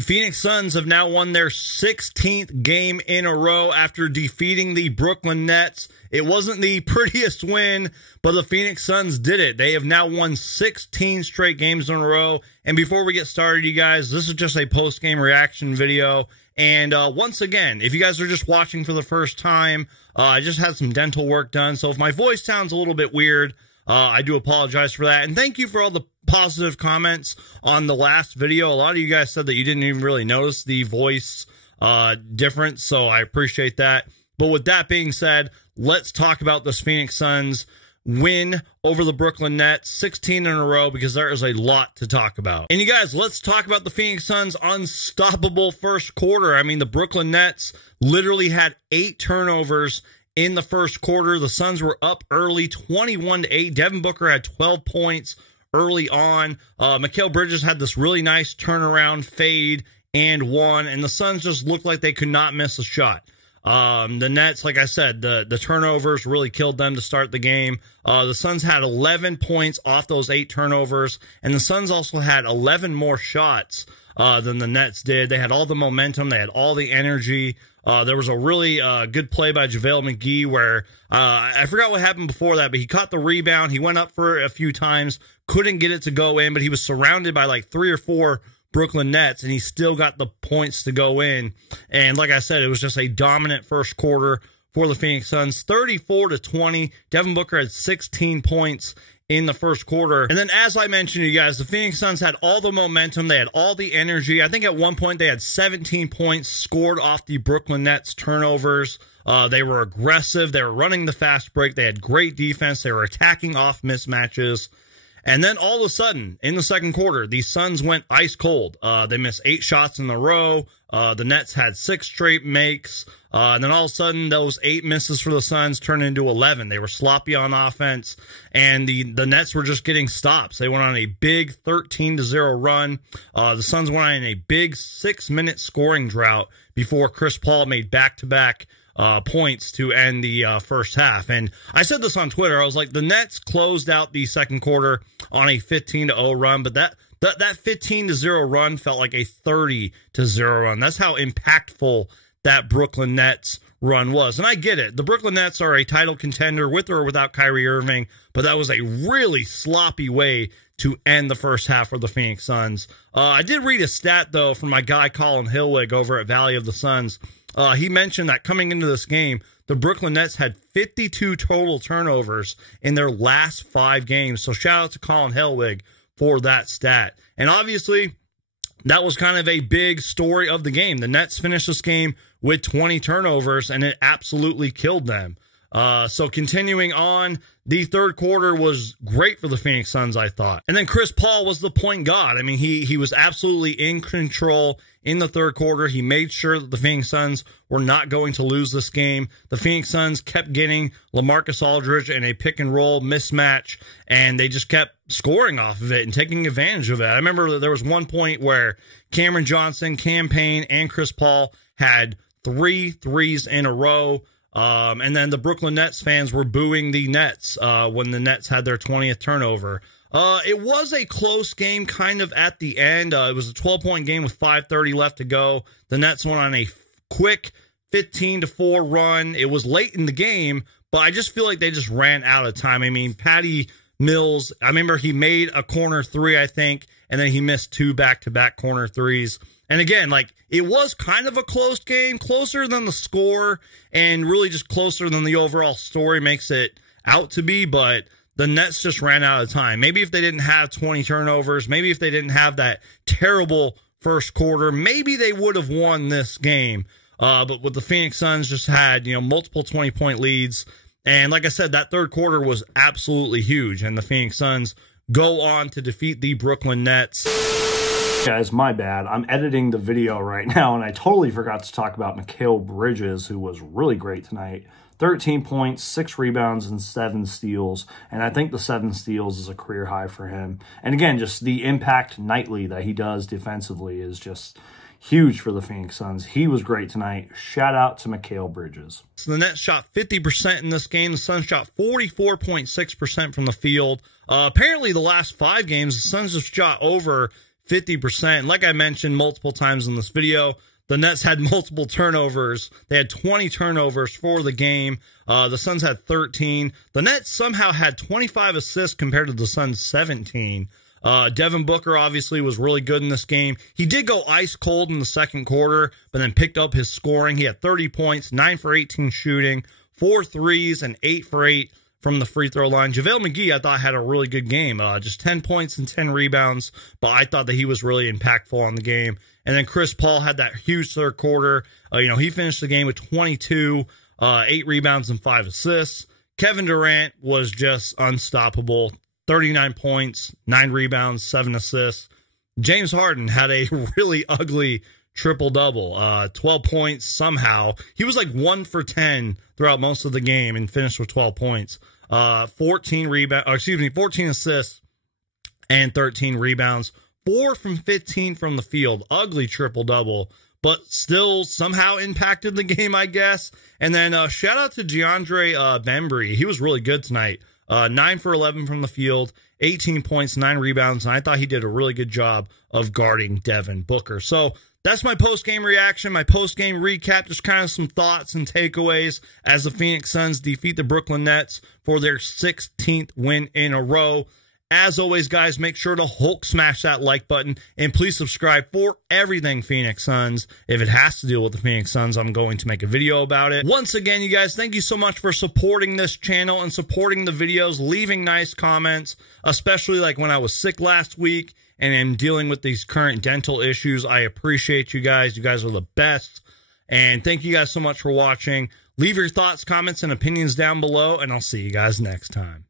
The Phoenix Suns have now won their 16th game in a row after defeating the Brooklyn Nets. It wasn't the prettiest win, but the Phoenix Suns did it. They have now won 16 straight games in a row. And before we get started, you guys, this is just a post-game reaction video. And once again, if you guys are just watching for the first time, I just had some dental work done. So if my voice sounds a little bit weird, I do apologize for that. And thank you for all the positive comments on the last video. A lot of you guys said that you didn't even really notice the voice difference, so I appreciate that. But with that being said, let's talk about this Phoenix Suns win over the Brooklyn Nets, 16 in a row, because there is a lot to talk about. And you guys, let's talk about the Phoenix Suns' unstoppable first quarter. I mean, the Brooklyn Nets literally had 8 turnovers in the first quarter. The Suns were up early, 21-8. Devin Booker had 12 points early on. Mikal Bridges had this really nice turnaround fade and won, and the Suns just looked like they could not miss a shot. The Nets, like I said, the turnovers really killed them to start the game. The Suns had 11 points off those 8 turnovers, and the Suns also had 11 more shots than the Nets did. They had all the momentum. They had all the energy. There was a really good play by JaVale McGee where I forgot what happened before that, but he caught the rebound. He went up for a few times, couldn't get it to go in, but he was surrounded by like 3 or 4 Brooklyn Nets, and he still got the points to go in. And like I said, it was just a dominant first quarter for the Phoenix Suns, 34-20. Devin Booker had 16 points in the first quarter. And then, as I mentioned, you guys, the Phoenix Suns had all the momentum. They had all the energy. I think at one point they had 17 points scored off the Brooklyn Nets turnovers. They were aggressive. They were running the fast break. They had great defense. They were attacking off mismatches. And then all of a sudden, in the second quarter, the Suns went ice cold. They missed 8 shots in a row. The Nets had 6 straight makes. And then all of a sudden, those 8 misses for the Suns turned into 11. They were sloppy on offense, and the Nets were just getting stops. They went on a big 13-0 run. The Suns went on a big 6-minute scoring drought before Chris Paul made back-to-back points to end the first half. And I said this on Twitter. I was like, the Nets closed out the second quarter on a 15-0 run, but that 15-0 run felt like a 30-0 run. That's how impactful that Brooklyn Nets run was. And I get it. The Brooklyn Nets are a title contender with or without Kyrie Irving, but that was a really sloppy way to end the first half for the Phoenix Suns. I did read a stat, though, from my guy Colin Hillwig over at Valley of the Suns. He mentioned that coming into this game, the Brooklyn Nets had 52 total turnovers in their last 5 games. So shout out to Colin Hillwig for that stat. And obviously, that was kind of a big story of the game. The Nets finished this game with 20 turnovers, and it absolutely killed them. So continuing on, the third quarter was great for the Phoenix Suns, I thought. And then Chris Paul was the point guard. I mean, he was absolutely in control in the third quarter. He made sure that the Phoenix Suns were not going to lose this game. The Phoenix Suns kept getting LaMarcus Aldridge in a pick-and-roll mismatch, and they just kept scoring off of it and taking advantage of it. I remember that there was one point where Cameron Johnson, Cam Payne, and Chris Paul had 3 threes in a row. And then the Brooklyn Nets fans were booing the Nets when the Nets had their 20th turnover. It was a close game kind of at the end. It was a 12-point game with 5:30 left to go. The Nets went on a quick 15-4 run. It was late in the game, but I just feel like they just ran out of time. I mean, Patty Mills, I remember he made a corner 3, I think, and then he missed 2 back-to-back corner 3s. And again, like, it was kind of a close game, closer than the score, and really just closer than the overall story makes it out to be, but the Nets just ran out of time. Maybe if they didn't have 20 turnovers, maybe if they didn't have that terrible first quarter, maybe they would have won this game. But with the Phoenix Suns just had, multiple 20-point leads. And like I said, that third quarter was absolutely huge, and the Phoenix Suns go on to defeat the Brooklyn Nets. Guys, my bad. I'm editing the video right now, and I totally forgot to talk about Mikal Bridges, who was really great tonight. 13 points, 6 rebounds, and 7 steals. And I think the 7 steals is a career high for him. And again, just the impact nightly that he does defensively is just huge for the Phoenix Suns. He was great tonight. Shout out to Mikal Bridges. So the Nets shot 50% in this game. The Suns shot 44.6% from the field. Apparently, the last 5 games, the Suns have shot over 50%. Like I mentioned multiple times in this video, the Nets had multiple turnovers. They had 20 turnovers for the game. The Suns had 13. The Nets somehow had 25 assists compared to the Suns' 17. Devin Booker obviously was really good in this game. He did go ice cold in the second quarter, but then picked up his scoring. He had 30 points, 9 for 18 shooting, 4 threes, and 8 for 8 from the free throw line. JaVale McGee, I thought, had a really good game. Just 10 points and 10 rebounds, but I thought that he was really impactful on the game. And then Chris Paul had that huge third quarter. He finished the game with 22, 8 rebounds and 5 assists. Kevin Durant was just unstoppable. 39 points, 9 rebounds, 7 assists. James Harden had a really ugly triple-double, 12 points somehow. He was like 1 for 10 throughout most of the game and finished with 12 points. 14 assists and 13 rebounds. 4 from 15 from the field. Ugly triple-double, but still somehow impacted the game, I guess. And then shout out to DeAndre Bembry. He was really good tonight. 9 for 11 from the field, 18 points, 9 rebounds, and I thought he did a really good job of guarding Devin Booker. So that's my post-game reaction, my post-game recap, just kind of some thoughts and takeaways as the Phoenix Suns defeat the Brooklyn Nets for their 16th win in a row. As always, guys, make sure to Hulk smash that like button, and please subscribe for everything Phoenix Suns. If it has to deal with the Phoenix Suns, I'm going to make a video about it. Once again, you guys, thank you so much for supporting this channel and supporting the videos, leaving nice comments, especially like when I was sick last week and am dealing with these current dental issues. I appreciate you guys. You guys are the best. And thank you guys so much for watching. Leave your thoughts, comments, and opinions down below, and I'll see you guys next time.